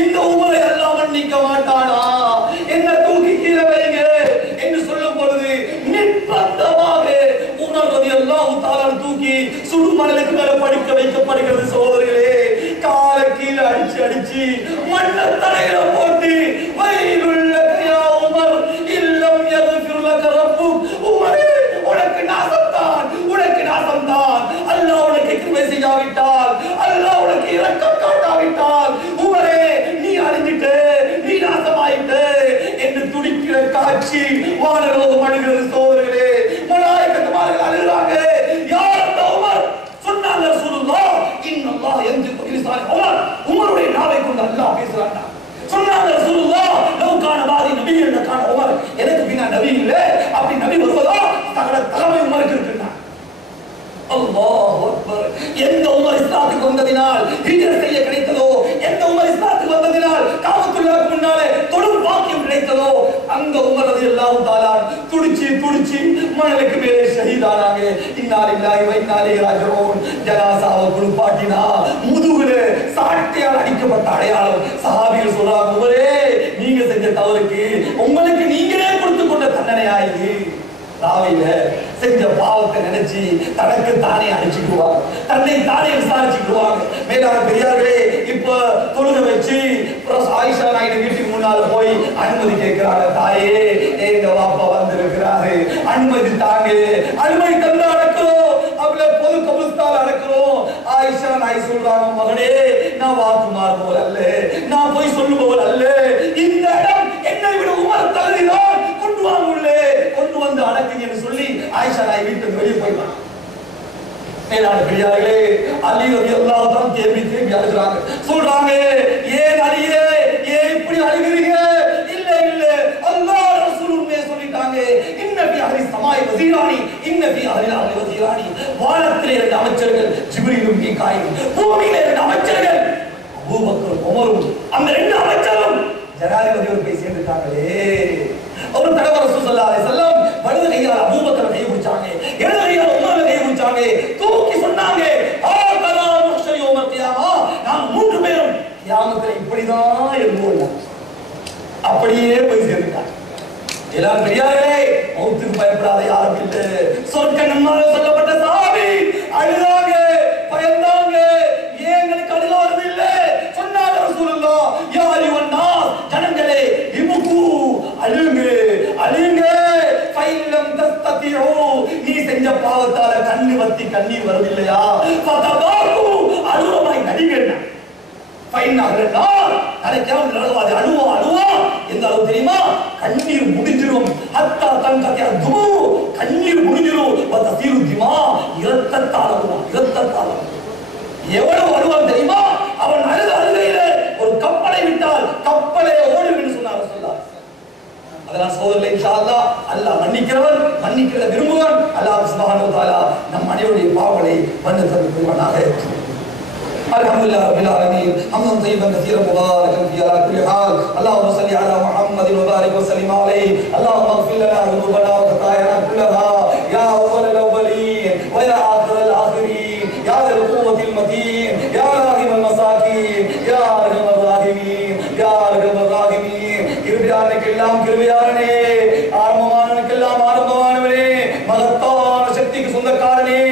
இந்த உமரை அல்லாஹ் மன்னிக்க மாட்டானா? என்ன தூக்கி கீழே வைங்க என்று சொல்லும் பொழுது நிர்பந்தமாக உமர் ரலியல்லாஹு தஆலா தூக்கி சுடுமணலுக்கு மேல படுக்க வைக்கப்படுகிறது. சகோதரர்களே, காலை கீழே அடிச்சு மண்ணை தலையில போட்டு வயலுள்ள யா உமர் இல்லம் யக்ஃபிர் லக ரப்புக், உமரே உனக்கு நாசம்தான், உனக்கு நாசம்தான். அல்லாஹ் உனக்கு கிருபை செய்யாவிட்டால், அல்லாஹ் உனக்கு இரக்கம் காட்டாவிட்டால் உமரே நீ அழிஞ்சிட்டு, நீ நாசமாயிட்டு என்று துடிக்கிற காட்சி வானலோகம் அழுகிறது. சோதரர்களே, மலாயிகத்துமார்கள் அழுகிறாங்க. யார் அந்த உமர்? சொன்னாங்க ரசூலுல்லாஹ் இன்னல்லாஹ் யன்திகு பிலிசானி உமர், உமருடைய நாவை கொண்டு அல்லாஹ் பேசுறாங்க. சொன்னாங்க ரசூலுல்லாஹ் லவ் கான பாதி நபியன் கான உமர், எனக்கு பின்னா நபி இல்ல, அப்படி நபி வருவதா தகட தலைமை உமருக்கு இருக்குன்னா. அல்லாஹ் அக்பர். எந்த உமர் இஸ்லாத்துக்கு வந்ததினால் ஹிஜ்ரத் செய்ய கிடைத்ததோ, எந்த உமர் இஸ்லாத்துக்கு வந்ததினால் காபத்துல்லாஹ்வுக்கு முன்னாலே தொழும் பாக்கியம் கிடைத்ததோ, அந்த உமர் ரலியல்லாஹு தஆலா துடிச்சி மணலுக்கு மேலே ஷஹீதானாங்க. இன்னா லில்லாஹி வ இன்னா இலைஹி ராஜிஊன். ஜனாசாவை குளிப்பாட்டினா முதுகுல சாட்டையால் அடிக்கப்பட்ட அடையாளம். சஹாபிகள் சொல்றாங்க, உமரே நீங்க செஞ்ச தவறுக்கு உங்களுக்கு நீங்களே கொடுத்துக் கொண்ட தண்டனையா இது? ராவில செஞ்ச பாவத்தை நினைச்சு தனக்கு தானே அடிச்சுக்குவாங்க, தன்னை தானே விசாரிச்சுக்குவாங்க. மேலான பெரியார்களே, இப்ப தொழுக வச்சு ஆயிஷா நாயுடு வீட்டுக்கு முன்னால போய் அனுமதி கேட்கிறாங்க. தாயே, எங்க பாப்பா வந்திருக்கிறாரு, அனுமதி தாங்க. அனுமதி தந்து அடக்கிறோம், அவளை பொது கபுஸ்தால் அடக்கிறோம். ஆயிஷா நாய் சொல்றாங்க, மகனே நான் வாக்குமார் போல் அல்ல, நான் போய் சொல்லுபவள் அல்ல, இந்த இடம் என்னை விட உமர் தகுதிதான், கொண்டு வாங்க, கொண்டு வந்து அடக்குங்கன்னு சொல்லி ஆயிஷா நாய் வீட்டுக்கு வெளியே போயிட்டாங்க. மேலான பெரியார்களே, அலி ரலியல்லாஹு தஆலா தேம்பி அழுகிறாங்க. சொல்றாங்க, ஏன் அலியே, ஏன் இப்படி அழுகிறீங்க? இல்ல அல்லாஹ் ரசூலுமே சொல்லிட்டாங்க, இன்ன ஃபீ அஹ்லி ஸமாய் வஸீரானி, இன்ன ஃபீ அஹ்லி அர்தி வஸீரானி. வானத்திலே இரண்டு அமைச்சர்கள் ஜிப்ரீலும் மீகாயிலும், பூமியிலே இரண்டு அமைச்சர்கள் அபூபக்கரும் உமரும். அந்த ரெண்டு அமைச்சரும் ஜனாதிபதியோடு போய் சேர்ந்துட்டாங்களே. ஒரு தடவை ரசூல் ஸல்லல்லாஹு அலைஹி வஸல்லம் வலது கையால் அபூபக்கர் கையை பிடிச்சாங்க, இடது கையால் உமர் கையை பிடிச்சாங்க, தூக்கி சொன்னாங்க, ஆகதா நஹ்ஷர் யௌமல் கியாமா, நாம் மூன்று பேரும் கியாமத்தில் இப்படிதான் எழுவோம். அப்படியே போய் சேர்ந்துட்டாங்க. எல்லாம் பெரியார்களே, மௌத்துக்கு பயப்படாத யாரும் இல்லை. சொர்க்க நம்மால சொல்லப்பட்ட சஹாபி அழுதாங்க, பயந்தாங்க. ஏன் எங்களுக்கு அழுக வருது இல்லை? சொன்னாங்க ரசூலுல்லாஹ், யா அய்யுஹன் நாஸ், ஜனங்களே இமுகு, அழுங்க அழுங்க. ஃபைலம் தஸ்ததிஉ, நீ செஞ்ச பாவத்தால கண்ணு வத்தி கண்ணீர் வரவில்லையா? ஃபதபாகு, அழுவாய் நடிகன்னா. ஃபைனஹ்லனா, அலைக்காம் நரகவாதி அழுவா எந்த அளவு தெரியுமா? கண்ணீர் முடிஞ்சிரும். ஹத்தா தன்கத்திய துமு, கண்ணீர் முடிஞ்சிரும். வதசீரு திமா, இரத்தத்தால் எவ்வளவு அழுவான் தெரியுமா? அவன் அழுகையில ஒரு கப்பலை விட்டால் கப்பலே ஓடும் என்று சொன்னார் ரசூலுல்லாஹ். அதனால் சோதரர்களே, இன்ஷா அல்லாஹ் அல்லாஹ் மன்னிக்கிறவன், மன்னிக்கிற விரும்புவன். அல்லாஹ் சுப்ஹானஹு வ தஆலா நம் அனைவருடைய பாவங்களை மன்னித்து தருவானாக. அல்ஹம்துலில்லாஹி ரப்பில் ஆலமீன். ஹம்தன் தய்யிபன் கஸீரன் முபாரக்கன் ஃபீஹி அலா குல்லி ஹால். அல்லாஹும்ம ஸல்லி அலா முஹம்மதின் வ பாரிக் வ ஸல்லிம் அலைஹி. அல்லாஹும்ம இக்ஃபிர் லனா ذنوبنا وخطايانا كلها يا أول الأولين ويا آخر الآخرين يا ذا القوة المتين يا راحم المساكين يا أرحم الراحمين يا أرحم الراحمين. கிருபையானனுக்கெல்லாம் கிருபையானனே, ஆரம்பமானனுக்கெல்லாம் ஆரம்பமானவனே, மகத்தான சக்திக்கு சொந்தக்காரனே,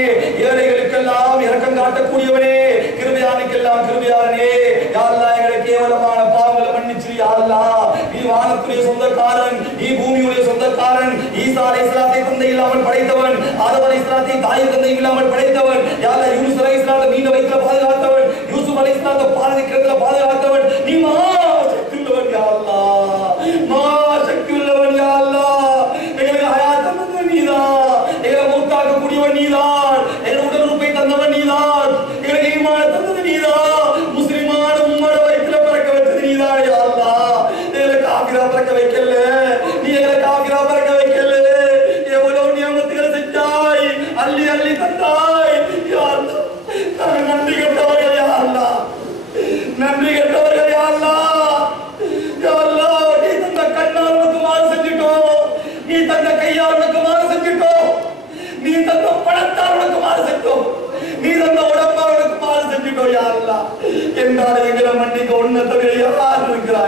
ஏழைகளுக்கெல்லாம் இரக்கம் காட்டக்கூடியவனே, கிருபையானனுக்கெல்லாம் கிருபையானனே. யா அல்லாஹ், எங்களை கேவலமான பாவங்களை மன்னிச்சிரு யா அல்லாஹ். நீ வானத்துடைய சொந்தக்காரன், நீ பூமியுடைய சொந்தக்காரன். ஈசா அலைஹிஸ்ஸலாத்தை தந்தை இல்லாமல் படைத்தவன், ஆதம் அலைஹிஸ்ஸலாத்தை தாய் தந்தை இல்லாமல் படைத்தவன். யா அல்லாஹ், யூசுப் அலைஹிஸ்ஸலாத்தை மீன வயிற்றில பாதுகாத்தவன், யூசுப் அலைஹிஸ்ஸலாத்தை பாலனிக்கிறதுல பாதுகாத்தவன். நீ மகா சக்தி உள்ளவன் யா அல்லாஹ், மகா சக்தி உள்ளவன் யா அல்லாஹ். எங்களுக்கு ஹயாத் தந்தவன் நீதான், எங்களை மௌத்தாக்க கூடியவன் நீதான், எங்கள் உடல் உறுப்பை தந்தவன் நீதான், எங்களுக்கு ஈமான் தந்தது நீதான், முஸ்லிமான உம்மட வயிற்றில பிறக்க வச்சது நீதான் யா அல்லாஹ். எங்களை காபிரா பிறக்க வைக்கல, நீ எங்களை காபிரா பிறக்க வைக்கல. எவ்வளவு நியமத்துகளை செஞ்சாய், அள்ளி அள்ளி தந்தாய் யா அல்லாஹ். நாங்கள் நன்றி கெட்டவர்கள் யா அல்லாஹ், நன்றி கெட்டவர்கள் யா அல்லாஹ். யா அல்லாஹ், நீ தந்த கண்ணால் உனக்கு மாறு செஞ்சிட்டோம், நீ தந்த கையால் உனக்கு மாறு செஞ்சிட்டோம், நீ தந்த பணத்தால் உனக்கு மாறு செஞ்சோம், நீ தந்த உடம்பால் உனக்கு மாறு செஞ்சிட்டோம் யா அல்லாஹ். என்றால் எங்களை மன்னிக்க ஒன்ன தவிர யார் இருக்கிறார்?